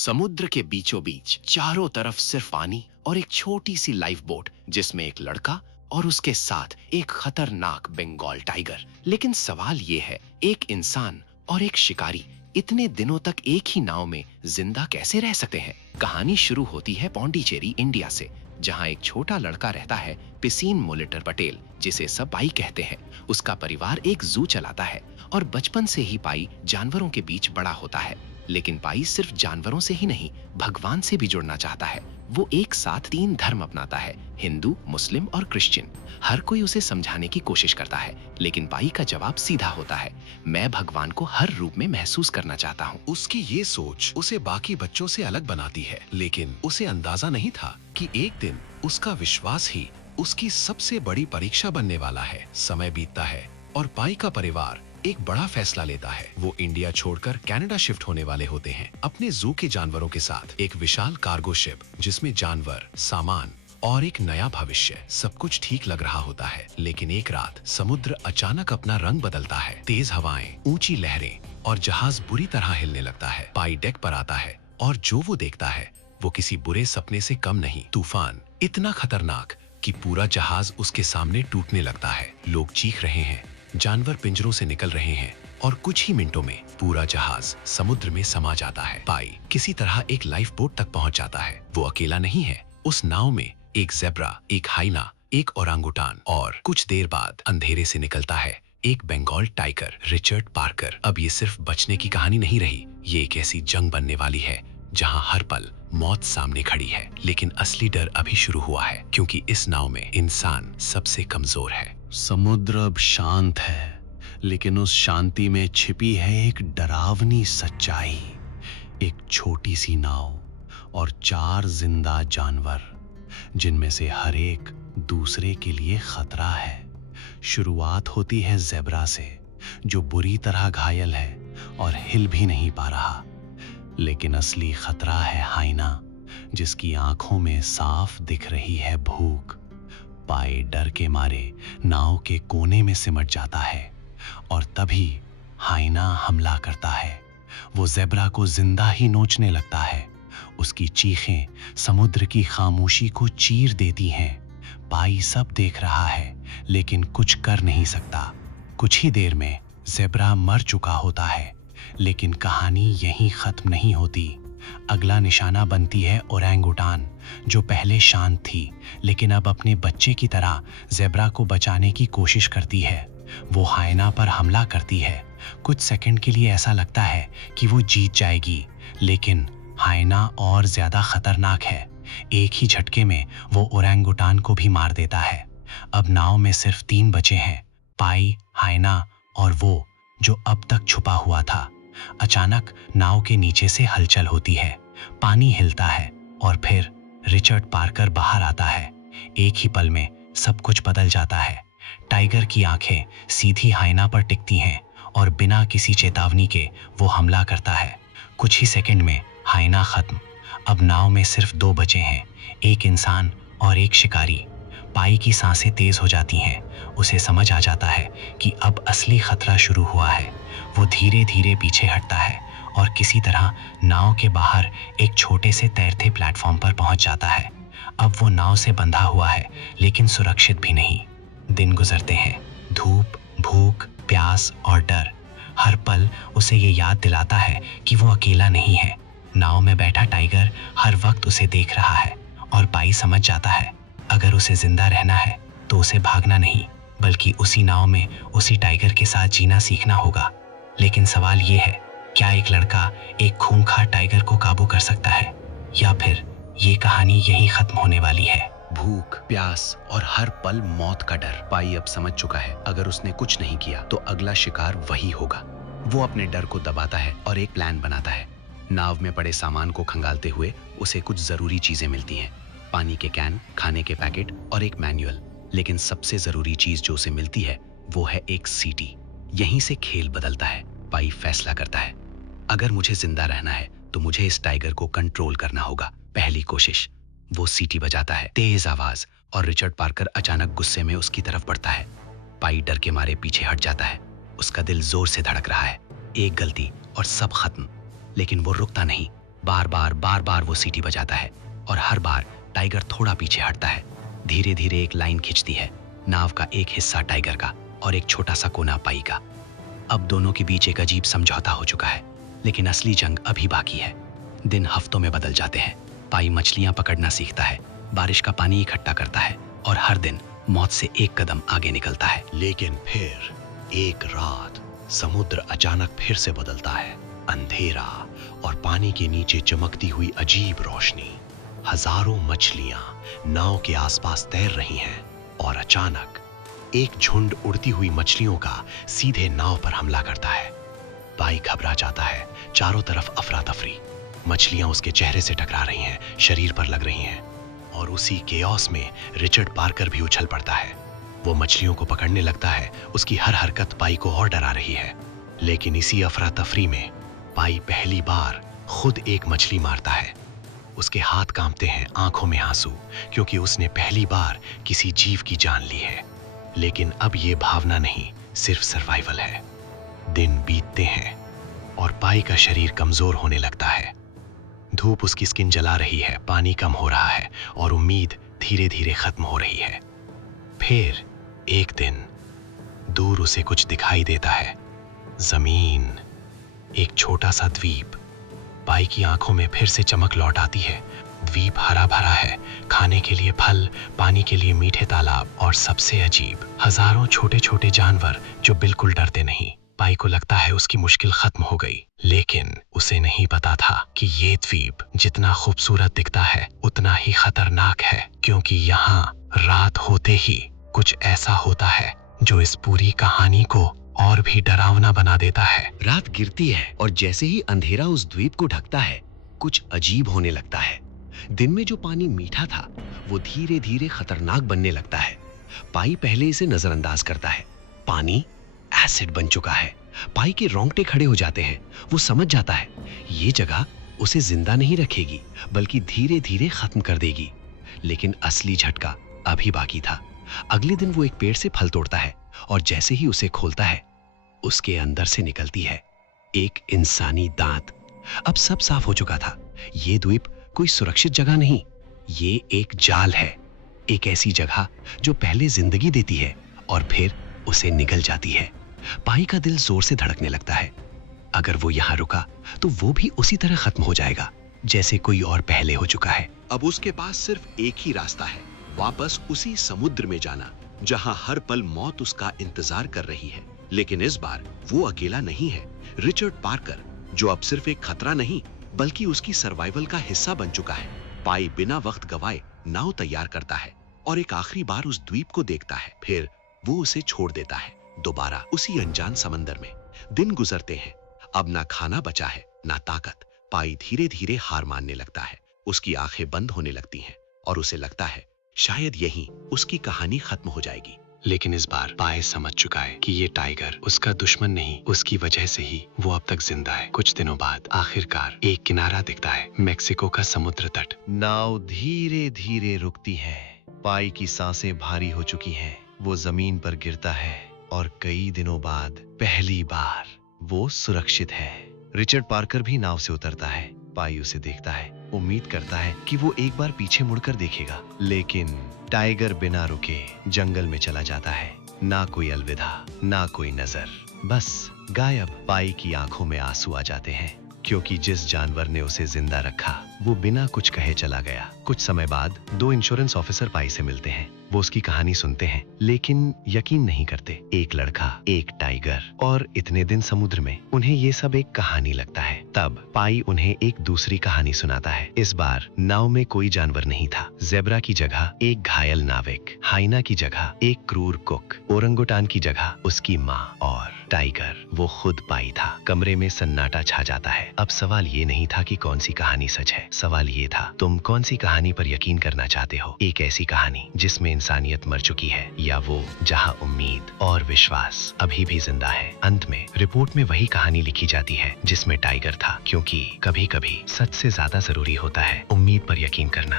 समुद्र के बीचों बीच चारों तरफ सिर्फ पानी और एक छोटी सी लाइफ बोट जिसमें एक लड़का और उसके साथ एक खतरनाक बंगाल टाइगर। लेकिन सवाल ये है, एक इंसान और एक शिकारी इतने दिनों तक एक ही नाव में जिंदा कैसे रह सकते हैं? कहानी शुरू होती है पौंडीचेरी, इंडिया से, जहां एक छोटा लड़का रहता है, पिसीन मोलिटर पटेल, जिसे सब पाई कहते हैं। उसका परिवार एक जू चलाता है और बचपन से ही पाई जानवरों के बीच बड़ा होता है। लेकिन पाई सिर्फ जानवरों से ही नहीं, भगवान से भी जुड़ना चाहता है। वो एक साथ 3 धर्म अपनाता है, हिंदू, मुस्लिम और क्रिश्चियन। हर कोई उसे समझाने की कोशिश करता है, लेकिन पाई का जवाब सीधा होता है, मैं भगवान को हर रूप में महसूस करना चाहता हूँ। उसकी ये सोच उसे बाकी बच्चों से अलग बनाती है, लेकिन उसे अंदाजा नहीं था कि एक दिन उसका विश्वास ही उसकी सबसे बड़ी परीक्षा बनने वाला है। समय बीतता है और पाई का परिवार एक बड़ा फैसला लेता है। वो इंडिया छोड़कर कनाडा शिफ्ट होने वाले होते हैं, अपने जू के जानवरों के साथ। एक विशाल कार्गो शिप जिसमें जानवर, सामान और एक नया भविष्य। सब कुछ ठीक लग रहा होता है, लेकिन एक रात समुद्र अचानक अपना रंग बदलता है। तेज हवाएं, ऊंची लहरें और जहाज बुरी तरह हिलने लगता है। पाई डेक पर आता है और जो वो देखता है वो किसी बुरे सपने से कम नहीं। तूफान इतना खतरनाक कि पूरा जहाज उसके सामने टूटने लगता है। लोग चीख रहे हैं, जानवर पिंजरों से निकल रहे हैं और कुछ ही मिनटों में पूरा जहाज समुद्र में समा जाता है। पाई किसी तरह एक लाइफ बोट तक पहुंच जाता है। वो अकेला नहीं है, उस नाव में एक ज़ेब्रा, एक हाइना, एक ओरांगुटान और कुछ देर बाद अंधेरे से निकलता है एक बंगाल टाइगर, रिचर्ड पार्कर। अब ये सिर्फ बचने की कहानी नहीं रही, ये एक ऐसी जंग बनने वाली है जहां हर पल मौत सामने खड़ी है। लेकिन असली डर अभी शुरू हुआ है, क्योंकि इस नाव में इंसान सबसे कमजोर है। समुद्र अब शांत है, लेकिन उस शांति में छिपी है एक डरावनी सच्चाई। एक छोटी सी नाव और 4 जिंदा जानवर, जिनमें से हर एक दूसरे के लिए खतरा है। शुरुआत होती है ज़ेब्रा से, जो बुरी तरह घायल है और हिल भी नहीं पा रहा। लेकिन असली खतरा है हाइना, जिसकी आंखों में साफ दिख रही है भूख। पाई डर के मारे नाव के कोने में सिमट जाता है और तभी हाइना हमला करता है। वो ज़ेब्रा को जिंदा ही नोचने लगता है। उसकी चीखें समुद्र की खामोशी को चीर देती हैं। पाई सब देख रहा है, लेकिन कुछ कर नहीं सकता। कुछ ही देर में ज़ेब्रा मर चुका होता है, लेकिन कहानी यहीं खत्म नहीं होती। अगला निशाना बनती है ओरंगुटान, जो पहले शांत थी, लेकिन अब अपने बच्चे की तरह ज़ेब्रा को बचाने की कोशिश करती है। वो हाइना पर हमला करती है। कुछ सेकंड के लिए ऐसा लगता है कि वो जीत जाएगी, लेकिन हाइना और ज्यादा खतरनाक है। एक ही झटके में वो ओरंगुटान को भी मार देता है। अब नाव में सिर्फ 3 बचे हैं, पाई, हाइना और वो जो अब तक छुपा हुआ था। अचानक नाव के नीचे से हलचल होती है, पानी हिलता है और फिर रिचर्ड पार्कर बाहर आता है। एक ही पल में सब कुछ बदल जाता है। टाइगर की आंखें सीधी हाइना पर टिकती हैं और बिना किसी चेतावनी के वो हमला करता है। कुछ ही सेकंड में हाइना खत्म। अब नाव में सिर्फ 2 बचे हैं, एक इंसान और एक शिकारी। पाई की सांसें तेज हो जाती हैं। उसे समझ आ जाता है कि अब असली खतरा शुरू हुआ है। वो धीरे धीरे पीछे हटता है और किसी तरह नाव के बाहर एक छोटे से तैरते प्लेटफॉर्म पर पहुंच जाता है। अब वो नाव से बंधा हुआ है, लेकिन सुरक्षित भी नहीं। दिन गुजरते हैं, धूप, भूख, प्यास और डर। हर पल उसे ये याद दिलाता है कि वो अकेला नहीं है। नाव में बैठा टाइगर हर वक्त उसे देख रहा है और पाई समझ जाता है, अगर उसे जिंदा रहना है तो उसे भागना नहीं, बल्कि उसी नाव में उसी टाइगर के साथ जीना सीखना होगा। लेकिन सवाल ये है, क्या एक लड़का एक खूंखार टाइगर को काबू कर सकता है, या फिर ये कहानी यही खत्म होने वाली है? भूख, प्यास और हर पल मौत का डर। पाई अब समझ चुका है, अगर उसने कुछ नहीं किया तो अगला शिकार वही होगा। वो अपने डर को दबाता है और एक प्लान बनाता है। नाव में पड़े सामान को खंगालते हुए उसे कुछ जरूरी चीजें मिलती हैं, पानी के कैन, खाने के पैकेट और एक मैनुअल। लेकिन सबसे जरूरी चीज जो उसे मिलती है वो है एक सीटी। यहीं से खेल बदलता है। पाई फैसला करता है, अगर मुझे जिंदा रहना है तो मुझे इस टाइगर को कंट्रोल करना होगा। पहली कोशिश। वो सीटी बजाता है, तेज आवाज, और रिचर्ड पार्कर अचानक गुस्से में उसकी तरफ बढ़ता है। पाई डर के मारे पीछे हट जाता है। उसका दिल जोर से धड़क रहा है। एक गलती और सब खत्म। लेकिन वो रुकता नहीं। बार बार वो सीटी बजाता है और हर बार टाइगर थोड़ा पीछे हटता है। धीरे धीरे एक लाइन खिंचती है, नाव का एक हिस्सा टाइगर का और एक छोटा सा कोना पाई का। अब दोनों के बीच एक अजीब समझौता हो चुका है, लेकिन असली जंग अभी बाकी है। दिन हफ्तों में बदल जाते हैं। पाई मछलियां पकड़ना सीखता है, बारिश का पानी इकट्ठा करता है और हर दिन मौत से एक कदम आगे निकलता है। लेकिन फिर एक रात समुद्र अचानक फिर से बदलता है। अंधेरा और पानी के नीचे चमकती हुई अजीब रोशनी। हजारों मछलियां नाव के आसपास तैर रही हैं और अचानक एक झुंड उड़ती हुई मछलियों का सीधे नाव पर हमला करता है। पाई घबरा जाता है। चारों तरफ अफरा तफरी। मछलियां उसके चेहरे से टकरा रही हैं, शरीर पर लग रही हैं और उसी केओस में रिचर्ड पार्कर भी उछल पड़ता है। वो मछलियों को पकड़ने लगता है। उसकी हर हरकत पाई को और डरा रही है। लेकिन इसी अफरा तफरी में पाई पहली बार खुद एक मछली मारता है। उसके हाथ कांपते हैं, आंखों में आंसू, क्योंकि उसने पहली बार किसी जीव की जान ली है। लेकिन अब ये भावना नहीं, सिर्फ सर्वाइवल है। दिन बीतते हैं और पाई का शरीर कमजोर होने लगता है। धूप उसकी स्किन जला रही है, पानी कम हो रहा है और उम्मीद धीरे धीरे खत्म हो रही है। फिर एक दिन दूर उसे कुछ दिखाई देता है। जमीन, एक छोटा सा द्वीप। पाई की आंखों में फिर से चमक लौट आती है। द्वीप हरा भरा है, खाने के लिए फल, पानी के लिए मीठे तालाब और सबसे अजीब हजारों छोटे छोटे जानवर जो बिल्कुल डरते नहीं। पाई को लगता है उसकी मुश्किल खत्म हो गई, लेकिन उसे नहीं पता था कि ये द्वीप जितना खूबसूरत दिखता है उतना ही खतरनाक है, क्योंकि यहाँ रात होते ही कुछ ऐसा होता है जो इस पूरी कहानी को और भी डरावना बना देता है। रात गिरती है और जैसे ही अंधेरा उस द्वीप को ढकता है, कुछ अजीब होने लगता है। दिन में जो पानी मीठा था वो धीरे धीरे खतरनाक बनने लगता है। पाई पहले इसे नजरअंदाज करता है। पानी एसिड बन चुका है। पाई के रोंगटे खड़े हो जाते हैं। वो समझ जाता है ये जगह उसे जिंदा नहीं रखेगी, बल्कि धीरे धीरे खत्म कर देगी। लेकिन असली झटका अभी बाकी था। अगले दिन वो एक पेड़ से फल तोड़ता है और जैसे ही उसे खोलता है, उसके अंदर से निकलती है एक इंसानी दांत। अब सब साफ हो चुका था। ये द्वीप कोई सुरक्षित जगह नहीं, ये एक जाल है। एक ऐसी जगह जो पहले जिंदगी देती है और फिर उसे निगल जाती है। पाई का दिल जोर से धड़कने लगता है। अगर वो यहाँ रुका तो वो भी उसी तरह खत्म हो जाएगा जैसे कोई और पहले हो चुका है। अब उसके पास सिर्फ एक ही रास्ता है, वापस उसी समुद्र में जाना जहां हर पल मौत उसका इंतजार कर रही है। लेकिन इस बार वो अकेला नहीं है। रिचर्ड पार्कर, जो अब सिर्फ एक खतरा नहीं बल्कि उसकी सर्वाइवल का हिस्सा बन चुका है। पाई बिना वक्त गवाए नाव तैयार करता है और एक आखिरी बार उस द्वीप को देखता है। फिर वो उसे छोड़ देता है, दोबारा उसी अनजान समंदर में। दिन गुजरते हैं। अब ना खाना बचा है, ना ताकत। पाई धीरे धीरे हार मानने लगता है। उसकी आंखें बंद होने लगती हैं और उसे लगता है शायद यहीं उसकी कहानी खत्म हो जाएगी। लेकिन इस बार पाई समझ चुका है कि ये टाइगर उसका दुश्मन नहीं, उसकी वजह से ही वो अब तक जिंदा है। कुछ दिनों बाद आखिरकार एक किनारा दिखता है, मेक्सिको का समुद्र तट। नाव धीरे धीरे रुकती है। पाई की सांसें भारी हो चुकी हैं। वो जमीन पर गिरता है और कई दिनों बाद पहली बार वो सुरक्षित है। रिचर्ड पार्कर भी नाव से उतरता है। पाई उसे देखता है, उम्मीद करता है कि वो एक बार पीछे मुड़कर देखेगा, लेकिन टाइगर बिना रुके जंगल में चला जाता है। ना कोई अलविदा, ना कोई नजर, बस गायब। पाई की आंखों में आंसू आ जाते हैं, क्योंकि जिस जानवर ने उसे जिंदा रखा वो बिना कुछ कहे चला गया। कुछ समय बाद दो इंश्योरेंस ऑफिसर पाई से मिलते हैं। वो उसकी कहानी सुनते हैं, लेकिन यकीन नहीं करते। एक लड़का, एक टाइगर और इतने दिन समुद्र में, उन्हें ये सब एक कहानी लगता है। तब पाई उन्हें एक दूसरी कहानी सुनाता है। इस बार नाव में कोई जानवर नहीं था। जेब्रा की जगह एक घायल नाविक, हाइना की जगह एक क्रूर कुक, ओरंगुटान की जगह उसकी माँ और टाइगर वो खुद पाई था। कमरे में सन्नाटा छा जाता है। अब सवाल ये नहीं था कि कौन सी कहानी सच है, सवाल ये था तुम कौन सी कहानी पर यकीन करना चाहते हो। एक ऐसी कहानी जिसमें इंसानियत मर चुकी है, या वो जहां उम्मीद और विश्वास अभी भी जिंदा है। अंत में रिपोर्ट में वही कहानी लिखी जाती है जिसमें टाइगर था, क्योंकि कभी कभी सच से ज्यादा जरूरी होता है उम्मीद पर यकीन करना।